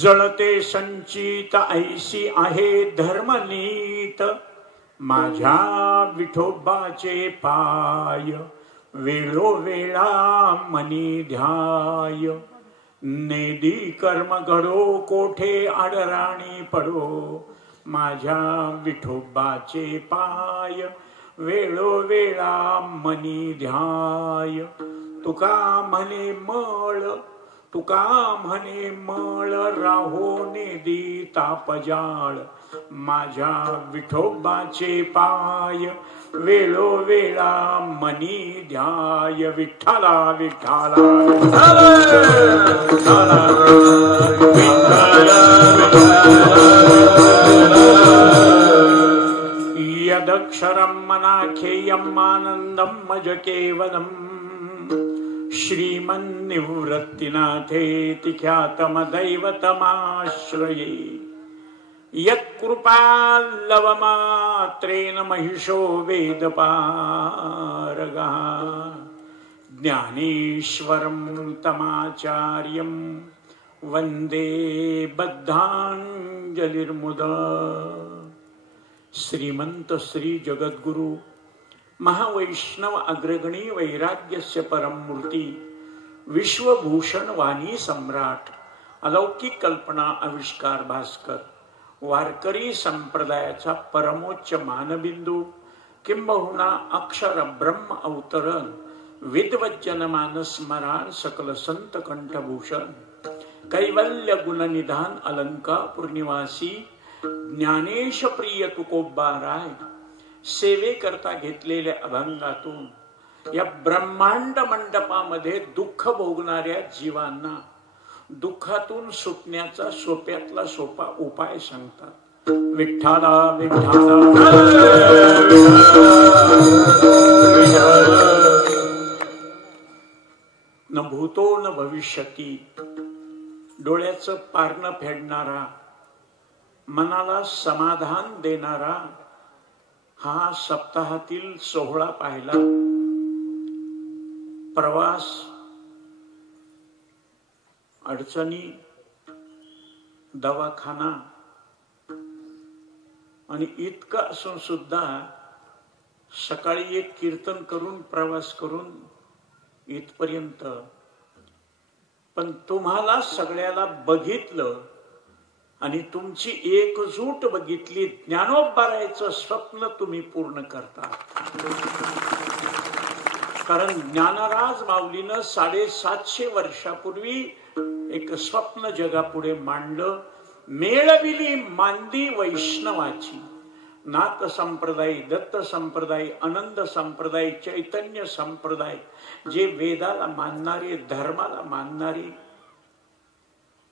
जळते संचित ऐशी आहे धर्मनीत माझ्या विठोबाचे पाय वेळोवेळा मनी ध्याय नेदी कर्म घडो कोठे आडराणी पडो माझ्या विठोबाचे पाय वेळोवेळा मनी ध्याय तुका म्हणे मळ तुका म्हणे मळ राहोने दी तापजाळ, माझ्या विठोबाचे पाय वेळोवेळा मनी ध्याय. विठ्ठला विठ्ठला यदक्षरं मनाखेयम् आनन्दं मज केवलम्, श्रीमन्निवृत्तिनाथेति ख्यातमदैवतमाश्रये. यत्कृपाल्लवमात्रेण महिषो वेदपारगः, ज्ञानेश्वरं तमाचार्यं वन्दे बद्धाञ्जलिर्मुदा. श्रीमंत श्री जगद्गुरु महावैष्णव अग्रगणी वैराग्यस्य परममूर्ती विश्वभूषण वाणी सम्राट अलौकिक कल्पना आविष्कार भास्कर वारकरी संप्रदायाचा परमोच्च मानबिंदू किंबहुना अक्षर ब्रह्म अवतरण विद्वज्जन मानस स्मरण सकल संत कंठभूषण कैवल्य गुणनिधान अलंकापूर निवासी ज्ञानेश प्रिय तुकोबाराय सेवे करता घेतलेल्या अभंगातून या ब्रह्मांड मंडपामध्ये दुःख भोगणाऱ्या जीवांना दुःखातून सुटण्याचा सोप्यातला सोपा उपाय सांगतात. विठ्ठला विठ्ठला न भूतो न भविष्यती, डोळ्याचं पारणं फेडणारा, मनाला समाधान देणारा हा सप्ताहातील सोहळा पाहिला. प्रवास, अडचणी, दवाखाना आणि इतकं असून सुद्धा सकाळी एक कीर्तन करून प्रवास करून इथपर्यंत. पण तुम्हाला सगळ्याला बघितलं आणि तुमची एकजूट बघितली, ज्ञानोबारायचं स्वप्न तुम्ही पूर्ण करता. कारण ज्ञानराज माऊलीनं 750 वर्षापूर्वी एक स्वप्न जगापुढे मांडलं. मेळविली मांदी वैष्णवाची, नाथ संप्रदाय, दत्त संप्रदाय, आनंद संप्रदाय, चैतन्य संप्रदाय, जे वेदाला मानणारे, धर्माला मानणारे,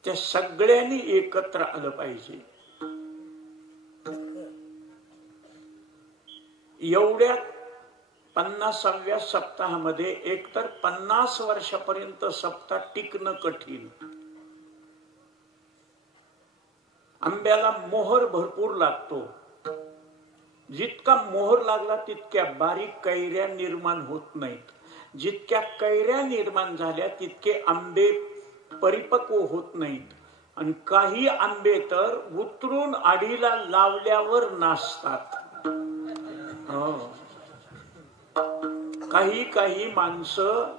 त्या सगळ्यांनी एकत्र आलं पाहिजे. एवढ्या 50व्या सप्ताहामध्ये एकतर 50 वर्षापर्यंत सप्ताह टिकणं कठीण. आंब्याला मोहर भरपूर लागतो. जितका मोहर लागला तितक्या बारीक कैऱ्या निर्माण होत नाहीत. जितक्या कैऱ्या निर्माण झाल्या तितके आंबे परिपक्व होत नाहीत. आणि काही आंबे तर उतरून आडीला लावल्यावर नासतात. काही काही माणसं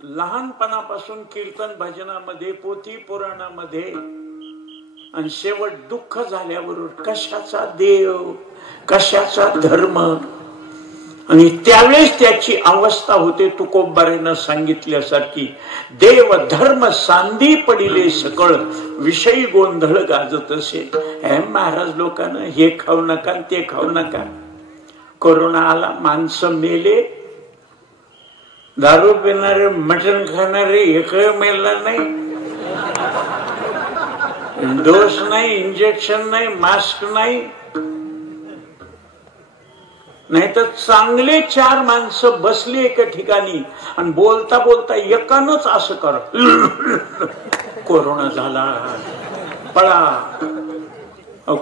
लहानपणापासून कीर्तन भजनामध्ये, पोथी पुराणामध्ये, आणि शेवट दुःख झाल्यावर कशाचा देव, कशाचा धर्म. आणि त्यावेळेस त्याची अवस्था होते तुकोबारानं सांगितल्यासारखी, देव धर्म सांदी पडिले सकळ, विषयी गोंधळ गाजत असे. महाराज लोकांना हे खाऊ नका ते खाऊ नका. कोरोना आला, माणसं मेले. दारू पिणारे, मटण खाणारे एक मेला नाही. डोस नाही, इंजेक्शन नाही, मास्क नाही. नाहीतर चांगले 4 माणसं बसली एका ठिकाणी आणि बोलता बोलता एकानच असं कर, कोरोना झाला, पळा.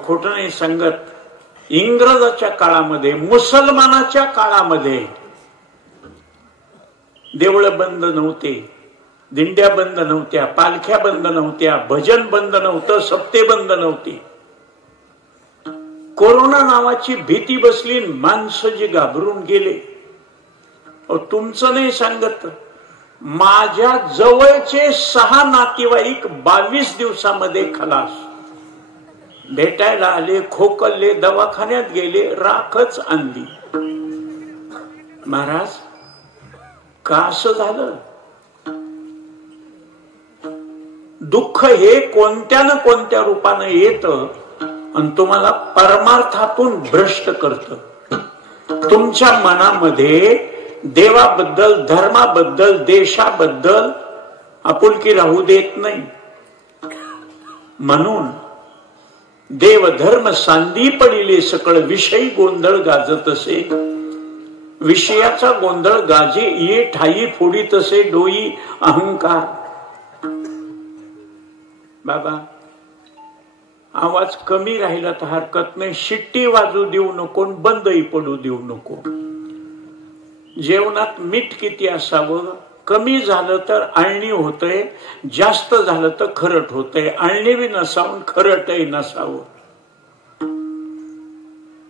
खोटं नाही सांगत. इंग्रजाच्या काळामध्ये, मुसलमानाच्या काळामध्ये देवळं बंद नव्हते, दिंड्या बंद नव्हत्या, पालख्या बंद नव्हत्या, भजन बंद नव्हतं, सप्ते बंद नव्हती. कोरोना नावाची भीती बसली, माणसं जी घाबरून गेले. तुमचं नाही सांगत, माझ्या जवळचे 6 नातेवाईक 22 दिवसामध्ये खलास. भेटायला आले, खोकलले, दवाखान्यात गेले, राखच आणली. महाराज का असं झालं? दुःख हे कोणत्या ना कोणत्या रूपानं येतं आणि तुम्हाला परमार्थातून भ्रष्ट करतं. तुमच्या मनामध्ये देवाबद्दल, धर्माबद्दल, देशाबद्दल आपुलकी राहू देत नाही. म्हणून देव धर्म सांदी पडिले सकळ विषयी गोंधळ गाजत असे. विषयाचा गोंधळ गाजे ये ठाई फोडीत असे डोई अहंकार. बाबा आवाज कमी राहिला तर हरकत नाही, शिट्टी वाजू देऊ नको, बंदही पडू देऊ नको. जेवणात मीठ किती असावं, कमी झालं तर आळणी होतंय, जास्त झालं तर खरट होतंय. आळणी बी नसावं, खरटही नसावं.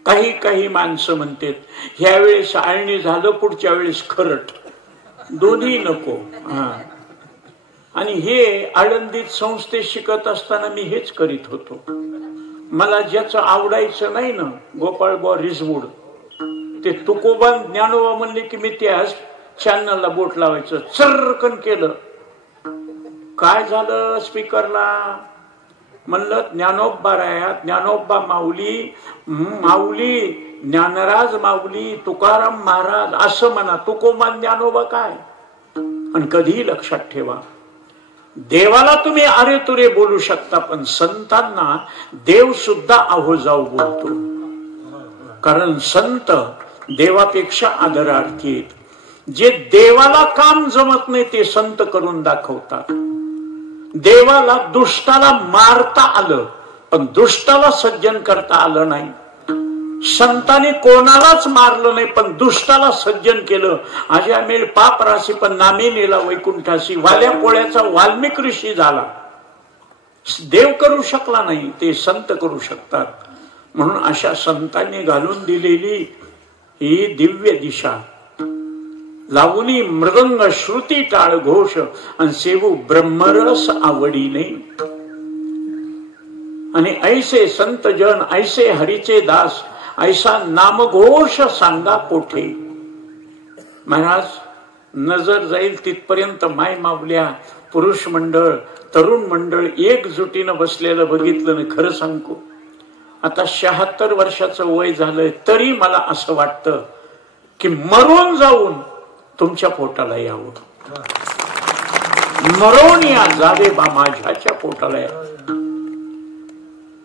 काही काही माणसं म्हणतात ह्या वेळेस आळणी झालं, पुढच्या वेळेस खरट, दोन्ही नको. आणि हे आळंदीत संस्थेत शिकत असताना मी हेच करीत होतो. मला ज्याचं आवडायचं नाही ना, गोपाळ बुवा रिसबूड, ते तुकोबा ज्ञानोबा म्हणले की मी त्या चॅनलला बोट लावायचं, चर्रकन केलं. काय झालं स्पीकरला? म्हणलं ज्ञानोबा राया, ज्ञानोबा माऊली, माऊली ज्ञानराज माऊली, तुकाराम महाराज असं म्हणा, तुकोबा ज्ञानोबा काय. आणि कधीही लक्षात ठेवा, देवाला तुम्ही अरे तुरे बोलू शकता, पण संतांना देव सुद्धा अहो जाऊ बोलतो. कारण संत देवापेक्षा आदरार्थी आहेत. जे देवाला काम जमत नाही ते संत करून दाखवतात. देवाला दुष्टाला मारता आलं, पण दुष्टाला सज्जन करता आलं नाही. संतांनी कोणालाच मारलं नाही, पण दुष्टाला सज्जन केलं. अजामेळ पाप राशी पण नामे नेला वैकुंठाशी. वाल्या पोळ्याचा वाल्मिक ऋषी झाला. देव करू शकला नाही, ते संत करू शकतात. म्हणून अशा संतांनी घालून दिलेली ही दिव्य दिशा लावणी मृदंग श्रुती टाळ घोष आणि सेवू ब्रह्मरस आवडीने. आणि ऐसे संत जन, ऐसे हरीचे दास, ऐसा नामघोष सांगा कोठे. महाराज नजर जाईल तिथपर्यंत माय मावल्या, पुरुष मंडळ, तरुण मंडळ एकजुटीनं बसलेलं बघितलं नाही. खरं सांगू, आता 76 वर्षाचं वय झालंय, तरी मला असं वाटतं की मरून जाऊन तुमच्या पोटाला यावं. मरून या जावे बा माझ्याच्या पोटाला यावं.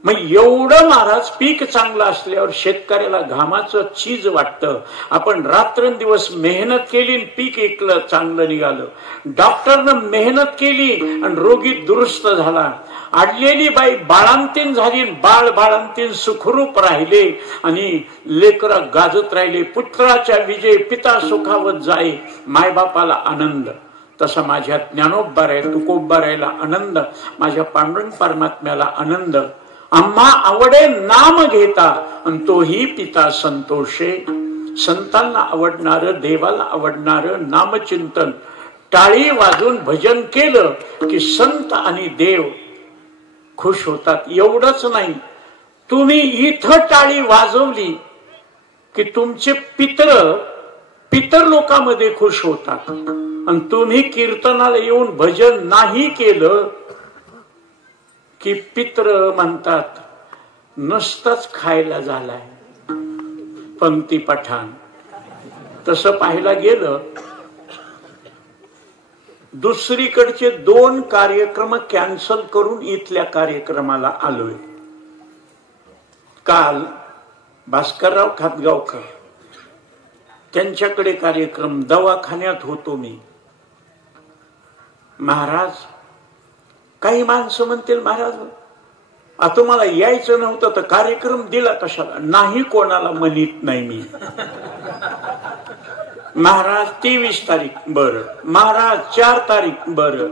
मग एवढं महाराज पीक चांगलं असल्यावर शेतकऱ्याला घामाचं चीज वाटतं. आपण रात्रंदिवस मेहनत केली आणि पीक एकलं चांगलं निघालं. डॉक्टरनं मेहनत केली आणि रोगी दुरुस्त झाला. अडलेली बाई बाळांतीन झाली, बाळ बाळांतीन सुखरूप राहिले आणि लेकरा गाजत राहिले. पुत्राच्या विजय पिता सुखावत जाई, मायबापाला आनंद. तसा माझ्या ज्ञानोबा राय, तुकोबा रायला आनंद, माझ्या पांडुरंग परमात्म्याला आनंद. आम्हा आवडे नाम घेता आणि तोही पिता संतोषे. संतांना आवडणार, देवाला आवडणार नामचिंतन, टाळी वाजून भजन केलं की संत आणि देव खुश होतात. एवढंच नाही, तुम्ही इथं टाळी वाजवली की तुमचे पितर लोकांमध्ये खुश होतात. आणि तुम्ही कीर्तनाला येऊन भजन नाही केलं की पित्र म्हणतात नुसतंच खायला झालाय, पंक्ती पठाण. तसं पाहायला गेलं, दुसरीकडचे 2 कार्यक्रम कॅन्सल करून इथल्या कार्यक्रमाला आलोय. काल भास्करराव खातगावकर त्यांच्याकडे कार्यक्रम, दवाखान्यात होतो मी. महाराज, काही माणसं म्हणतील महाराज आता मला यायचं नव्हतं तर कार्यक्रम दिला कशाला. नाही, कोणाला म्हणत नाही मी. महाराज 23 तारीख बरं, महाराज 4 तारीख बरं,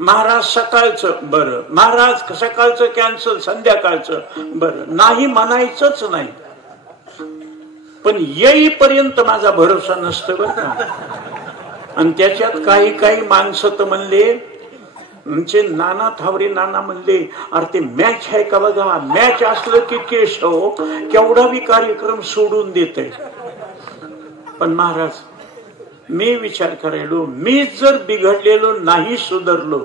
महाराज सकाळचं बरं, महाराज सकाळचं कॅन्सल, संध्याकाळचं बरं. नाही म्हणायचंच नाही, पण येईपर्यंत माझा भरोसा नसतो बरं का. आणि त्याच्यात काही माणसं तर म्हणले, म्हणजे नाना थावरे नाना म्हणले, अरे ते मॅच आहे का बघा, मॅच असलं की केशव केवढा बी कार्यक्रम सोडून देते. पण महाराज, मी विचार करायलो, मी जर बिघडलेलो नाही सुधारलो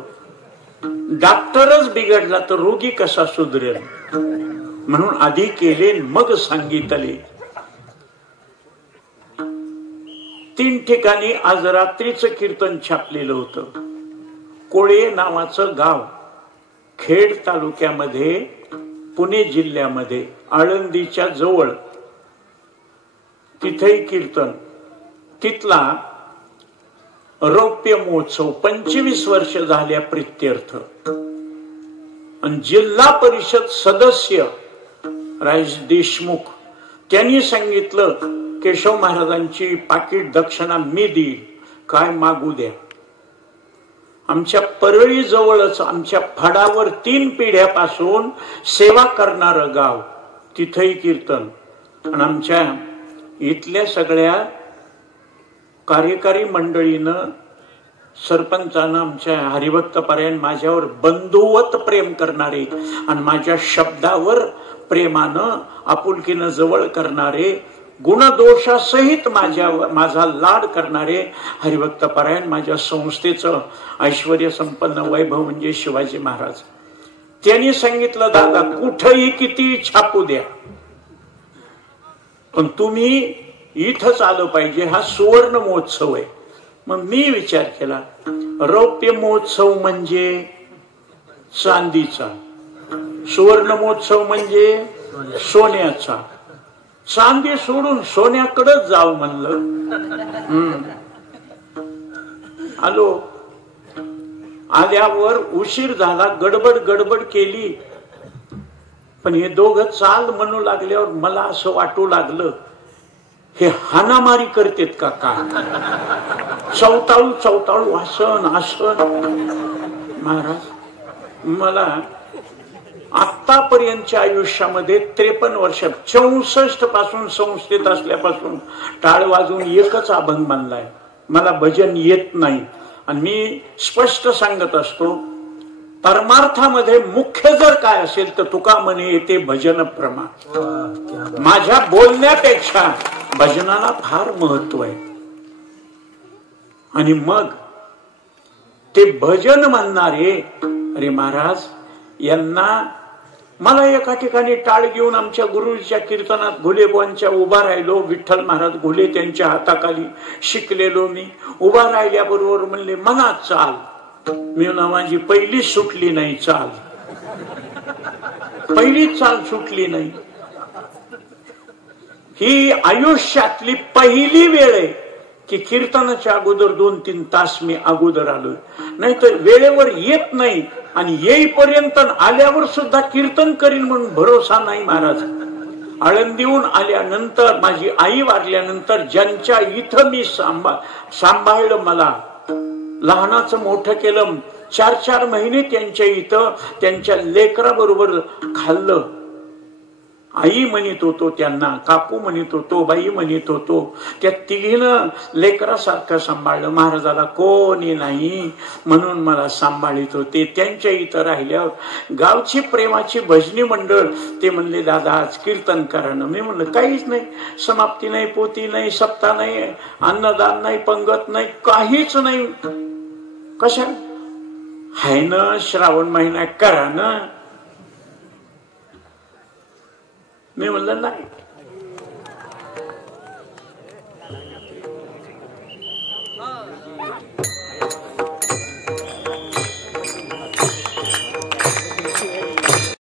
डॉक्टरच बिघडला तर रोगी कसा सुधरेल, म्हणून आधी केले मग सांगितले. 3 ठिकाणी आज रात्रीचं कीर्तन छापलेलं होतं. कोळे नावाचं गाव खेड तालुक्यामध्ये, पुणे जिल्ह्यामध्ये, आळंदीच्या जवळ, तिथेही कीर्तन. तिथला रौप्य महोत्सव 25 वर्ष झाल्या प्रित्यर्थ. आणि जिल्हा परिषद सदस्य राजेश देशमुख त्यांनी सांगितलं, केशव महाराजांची पाकिट दक्षिणा मी देईल, काय मागू द्या. आमच्या परळी जवळच, आमच्या फडावर 3 पिढ्यापासून सेवा करणारं गाव, तिथेही कीर्तन. आणि आमच्या इथल्या सगळ्या कार्यकारी मंडळीनं, सरपंचानं, आमच्या हरिभक्त परायण माझ्यावर बंधुवत प्रेम करणारे आणि माझ्या शब्दावर प्रेमानं आपुलकीनं जवळ करणारे, गुणदोषासहित माझा लाड करणारे हरिभक्त परायण माझ्या संस्थेचं ऐश्वर्य संपन्न वैभव म्हणजे शिवाजी महाराज. त्यांनी सांगितलं, दादा कुठेही किती छापू द्या, पण तुम्ही इथंच आलं पाहिजे, हा सुवर्ण महोत्सव आहे. मग मी विचार केला, रौप्य महोत्सव म्हणजे चांदीचा, सुवर्ण महोत्सव म्हणजे सोन्याचा. चांदी सोडून सोन्याकडेच जाऊ म्हणलं. आलो. आल्यावर उशीर झाला, गडबड केली. पण हे दोघं चाल म्हणू लागल्यावर मला असं वाटू लागलं, हे हाणामारी करतेत का काय? चवताळू आसन. महाराज, मला आतापर्यंतच्या आयुष्यामध्ये 53 वर्ष, 64 पासून संस्थेत असल्यापासून टाळ वाजवून एकच अभंग मानलाय, मला भजन येत नाही. आणि मी स्पष्ट सांगत असतो, परमार्थामध्ये मुख्य जर काय असेल तर तुका म्हणे येते भजन प्रमा. माझ्या बोलण्यापेक्षा भजनाला फार महत्व आहे. आणि मग ते भजन म्हणणारे, अरे महाराज यांना, मला एका ठिकाणी टाळ घेऊन आमच्या गुरुजीच्या कीर्तनात घुलेबुवांच्या उभा राहिलो. विठ्ठल महाराज घुले त्यांच्या हाताखाली शिकलेलो मी. उभा राहिल्याबरोबर म्हणले, मनात चाल. मी ना, माझी पहिली सुटली नाही चाल, पहिलीच चाल सुटली नाही. ही आयुष्यातली पहिली वेळ आहे की कीर्तनाच्या अगोदर 2-3 तास मी अगोदर आलोय. नाही तर वेळेवर येत नाही, आणि येईपर्यंत आल्यावर सुद्धा कीर्तन करीन म्हणून भरोसा नाही. महाराज, आळंदीहून आल्यानंतर, माझी आई वारल्यानंतर, ज्यांच्या इथं मी सांभाळलं, मला लहानाचं मोठं केलं, 4-4 महिने त्यांच्या इथं त्यांच्या लेकराबरोबर खाल्लं. आई म्हणत होतो त्यांना, काकू म्हणत होतो, बाई म्हणत होतो. त्या तिघीनं लेकरासारखं सांभाळलं. महाराजाला कोणी नाही म्हणून मला सांभाळित होते. त्यांच्या इथं राहिल्यावर गावची प्रेमाची भजनी मंडळ, ते म्हणले, दादा आज कीर्तन करा ना. मी म्हणलं, काहीच नाही, समाप्ती नाही, पोती नाही, सप्ताह नाही, अन्नदान नाही, पंगत नाही, काहीच नाही. कशा आहे ना, श्रावण महिना करा ना. मी म्हणलं नाही.